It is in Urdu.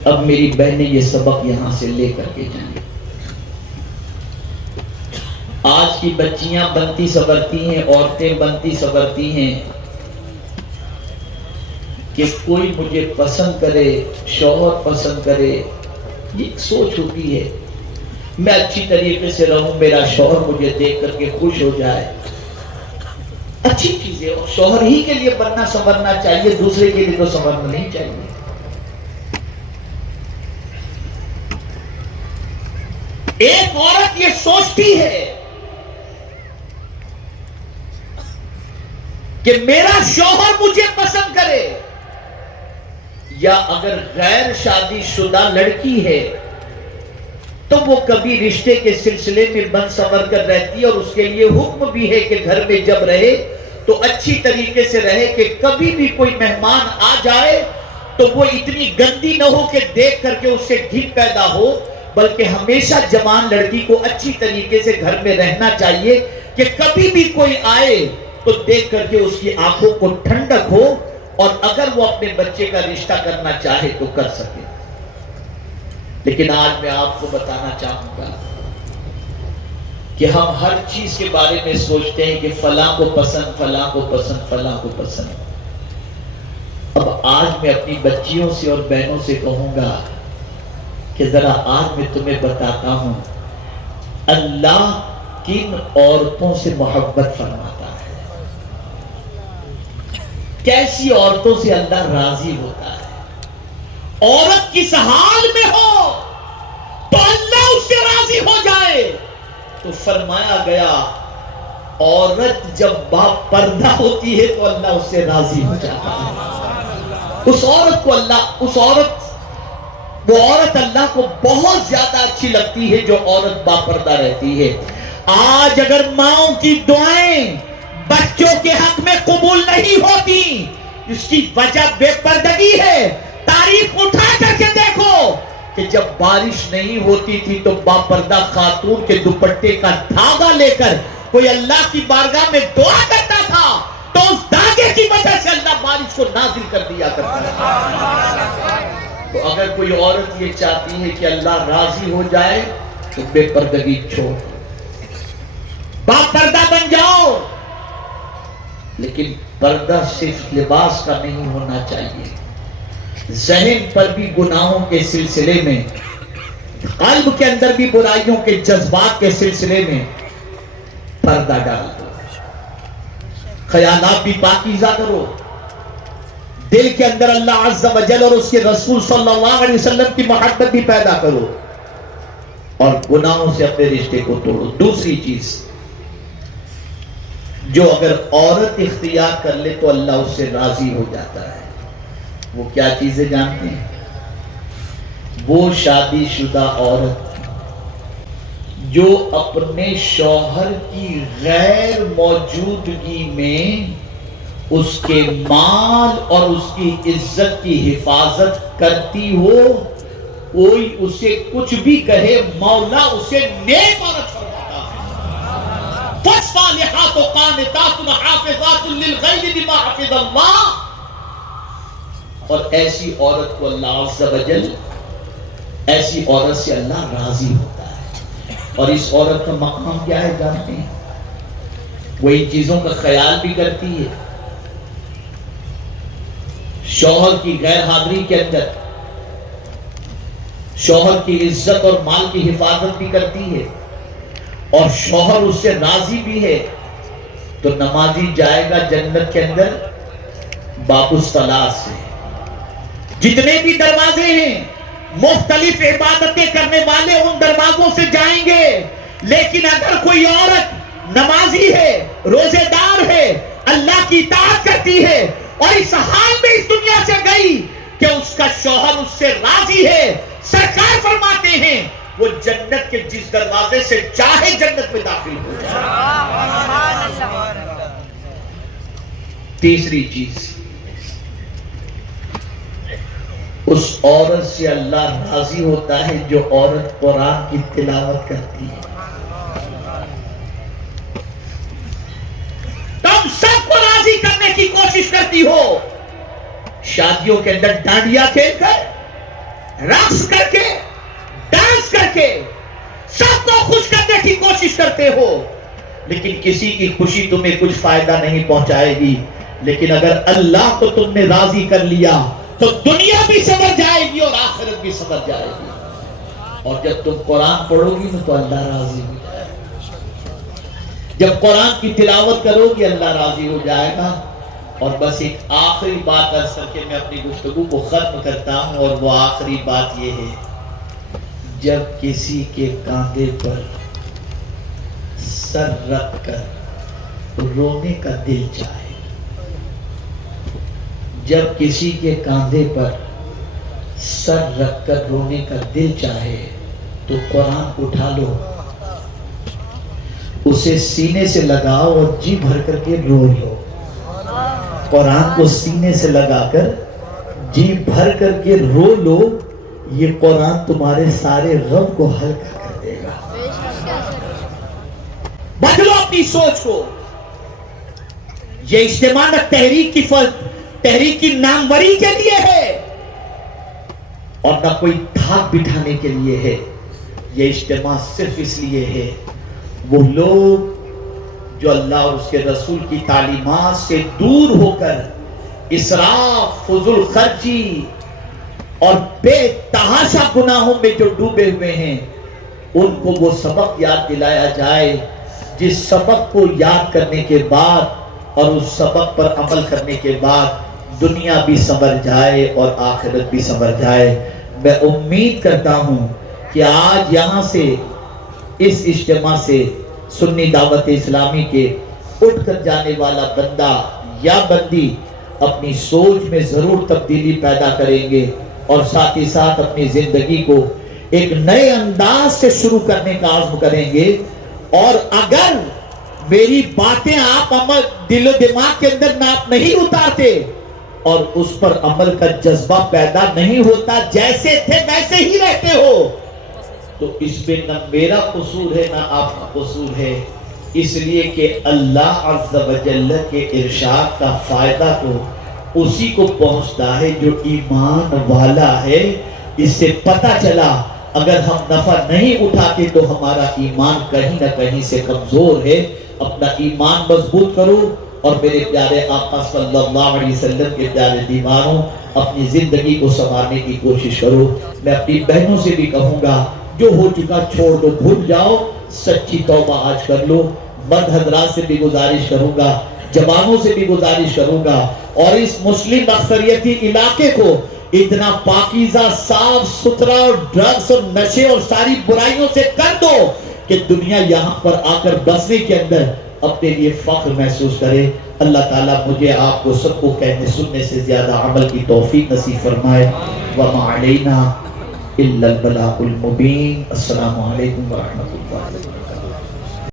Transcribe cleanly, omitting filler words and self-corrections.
اب میری بہنیں یہ سبق یہاں سے لے کر کے جائیں. آج کی بچیاں بنتی سنورتی ہیں، عورتیں بنتی سنورتی ہیں کہ کوئی مجھے پسند کرے، شوہر پسند کرے. یہ ایک سوچ ہوتی ہے میں اچھی طریقے سے رہوں، میرا شوہر مجھے دیکھ کر کے خوش ہو جائے. اچھی چیز ہے، اور شوہر ہی کے لیے بننا سنورنا چاہیے، دوسرے کے لیے تو سنورنا نہیں چاہیے. ایک عورت یہ سوچتی ہے کہ میرا شوہر مجھے پسند کرے، یا اگر غیر شادی شدہ لڑکی ہے تو وہ کبھی رشتے کے سلسلے میں بن سنور کر رہتی ہے، اور اس کے لیے حکم بھی ہے کہ گھر میں جب رہے تو اچھی طریقے سے رہے کہ کبھی بھی کوئی مہمان آ جائے تو وہ اتنی گندی نہ ہو کہ دیکھ کر کے اس سے گھن پیدا ہو، بلکہ ہمیشہ جوان لڑکی کو اچھی طریقے سے گھر میں رہنا چاہیے کہ کبھی بھی کوئی آئے تو دیکھ کر کے اس کی آنکھوں کو ٹھنڈک ہو، اور اگر وہ اپنے بچے کا رشتہ کرنا چاہے تو کر سکے. لیکن آج میں آپ کو بتانا چاہوں گا کہ ہم ہر چیز کے بارے میں سوچتے ہیں کہ فلاں کو پسند، فلاں کو پسند، فلاں کو پسند. اب آج میں اپنی بچیوں سے اور بہنوں سے کہوں گا کہ ذرا آج میں تمہیں بتاتا ہوں اللہ کن عورتوں سے محبت فرماتا ہے، کیسی عورتوں سے اللہ راضی ہوتا ہے. عورت کس حال میں ہو تو اللہ اس سے راضی ہو جائے. تو فرمایا گیا عورت جب با پردہ ہوتی ہے تو اللہ اس سے راضی ہو جاتا ہے. اس عورت کو اللہ، وہ عورت اللہ کو بہت زیادہ اچھی لگتی ہے جو عورت با پردہ رہتی ہے. آج اگر ماؤں کی دعائیں بچوں کے حق میں قبول نہیں ہوتی، اس کی وجہ بے پردگی ہے. تاریخ اٹھا کر کے دیکھو کہ جب بارش نہیں ہوتی تھی تو باپردہ خاتون کے دوپٹے کا دھاگا لے کر کوئی اللہ کی بارگاہ میں دعا کرتا تھا تو اس دھاگے کی وجہ سے اللہ بارش کو نازل کر دیا کرتا تھا. تو اگر کوئی عورت یہ چاہتی ہے کہ اللہ راضی ہو جائے تو بے پردگی چھوڑ، باپردہ بن جاؤ. لیکن پردہ صرف لباس کا نہیں ہونا چاہیے، ذہن پر بھی گناہوں کے سلسلے میں، قلب کے اندر بھی برائیوں کے جذبات کے سلسلے میں پردہ ڈال دو. خیالات بھی پاکیزہ کرو، دل کے اندر اللہ عز و جل اور اس کے رسول صلی اللہ علیہ وسلم کی محبت بھی پیدا کرو، اور گناہوں سے اپنے رشتے کو توڑو. دوسری چیز جو اگر عورت اختیار کر لے تو اللہ اس سے راضی ہو جاتا ہے، وہ کیا چیزیں جانتے ہیں؟ وہ شادی شدہ عورت جو اپنے شوہر کی غیر موجودگی میں اس کے مال اور اس کی عزت کی حفاظت کرتی ہو، کوئی اسے کچھ بھی کہے مولا اسے نیک عورت فرماتا ہے. فالصالحات قانتات حافظات للغیب بما حفظ اللہ. اور ایسی عورت کو اللہ عز و جل، ایسی عورت سے اللہ راضی ہوتا ہے. اور اس عورت کا مقام کیا ہے جانتے ہیں؟ وہ ان چیزوں کا خیال بھی کرتی ہے، شوہر کی غیر حاضری کے اندر شوہر کی عزت اور مال کی حفاظت بھی کرتی ہے، اور شوہر اس سے راضی بھی ہے. تو نمازی جائے گا جنت کے اندر باب الصلاۃ سے. جتنے بھی دروازے ہیں مختلف عبادتیں کرنے والے ان دروازوں سے جائیں گے. لیکن اگر کوئی عورت نمازی ہے، روزے دار ہے، اللہ کی اطاعت کرتی ہے، اور اس حال میں اس دنیا سے گئی کہ اس کا شوہر اس سے راضی ہے، سرکار فرماتے ہیں وہ جنت کے جس دروازے سے چاہے جنت میں داخل ہو جائے. تیسری چیز، اس عورت سے اللہ راضی ہوتا ہے جو عورت قرآن کی تلاوت کرتی ہے. تم سب کو راضی کرنے کی کوشش کرتی ہو، شادیوں کے اندر ڈانڈیا کھیل کر، رقص کر کے، ڈانس کر کے سب کو خوش کرنے کی کوشش کرتے ہو، لیکن کسی کی خوشی تمہیں کچھ فائدہ نہیں پہنچائے گی. لیکن اگر اللہ کو تم نے راضی کر لیا تو دنیا بھی سمجھ جائے گی اور آخرت بھی سمجھ جائے گی. اور جب تم قرآن پڑھو گی نا تو اللہ راضی ہو جائے گا. جب قرآن کی تلاوت کرو گی اللہ راضی ہو جائے گا. اور بس ایک آخری بات عرض کر کے میں اپنی گفتگو کو ختم کرتا ہوں، اور وہ آخری بات یہ ہے، جب کسی کے کاندھے پر سر رکھ کر رونے کا دل چاہے، جب کسی کے کاندھے پر سر رکھ کر رونے کا دل چاہے تو قرآن اٹھا لو، اسے سینے سے لگاؤ اور جی بھر کر کے رو لو. قرآن کو سینے سے لگا کر جی بھر کر کے رو لو، یہ قرآن تمہارے سارے غم کو ہلکا کر دے گا. بدلو اپنی سوچ کو. یہ اجتماع نہ تحریک کی ناموری کے لیے ہے اور نہ کوئی دھاک بٹھانے کے لیے ہے. یہ اجتماع صرف اس لیے ہے وہ لوگ جو اللہ اور اس کے رسول کی تعلیمات سے دور ہو کر اسراف، فضول خرچی اور بے تحاشا گناہوں میں جو ڈوبے ہوئے ہیں، ان کو وہ سبق یاد دلایا جائے جس سبق کو یاد کرنے کے بعد اور اس سبق پر عمل کرنے کے بعد دنیا بھی سنور جائے اور آخرت بھی سنور جائے. میں امید کرتا ہوں کہ آج یہاں سے، اس اجتماع سے، سنی دعوت اسلامی کے اٹھ کر جانے والا بندہ یا بندی اپنی سوچ میں ضرور تبدیلی پیدا کریں گے اور ساتھ ہی ساتھ اپنی زندگی کو ایک نئے انداز سے شروع کرنے کا عزم کریں گے. اور اگر میری باتیں آپ دل و دماغ کے اندر نہ آپ نہیں اتارتے اور اس پر عمل کا جذبہ پیدا نہیں ہوتا، جیسے تھے ویسے ہی رہتے ہو، تو اس پہ نہ میرا قصور ہے نہ آپ کا قصور ہے. اس لیے کہ اللہ عز و جل کے ارشاد کا فائدہ تو اسی کو پہنچتا ہے جو ایمان والا ہے. اس سے پتہ چلا اگر ہم نفع نہیں اٹھاتے تو ہمارا ایمان کہیں نہ کہیں سے کمزور ہے. اپنا ایمان مضبوط کرو اور میرے پیارے آقا صلی اللہ علیہ وسلم کے پیارے دیوانوں اپنی زندگی کو سنوارنے کی کوشش کرو. میں اپنی بہنوں سے بھی کہوں گا جو ہو چکا چھوڑ دو، بھول جاؤ، سچی توبہ آج کر لو. مرد حضرات سے بھی گزارش کروں گا، جوانوں سے بھی گزارش کروں گا، اور اس مسلم اکثریتی علاقے کو اتنا پاکیزہ، صاف ستھرا اور ڈرگس اور نشے اور ساری برائیوں سے کر دو کہ دنیا یہاں پر آ کر بسنے کے اندر اپنے لیے فخر محسوس کرے. اللہ تعالیٰ مجھے آپ کو سب کو کہنے سننے سے زیادہ عمل کی توفیق نصیب فرمائے. وما علینا الا البلاغ المبین. السلام علیکم ورحمۃ اللہ.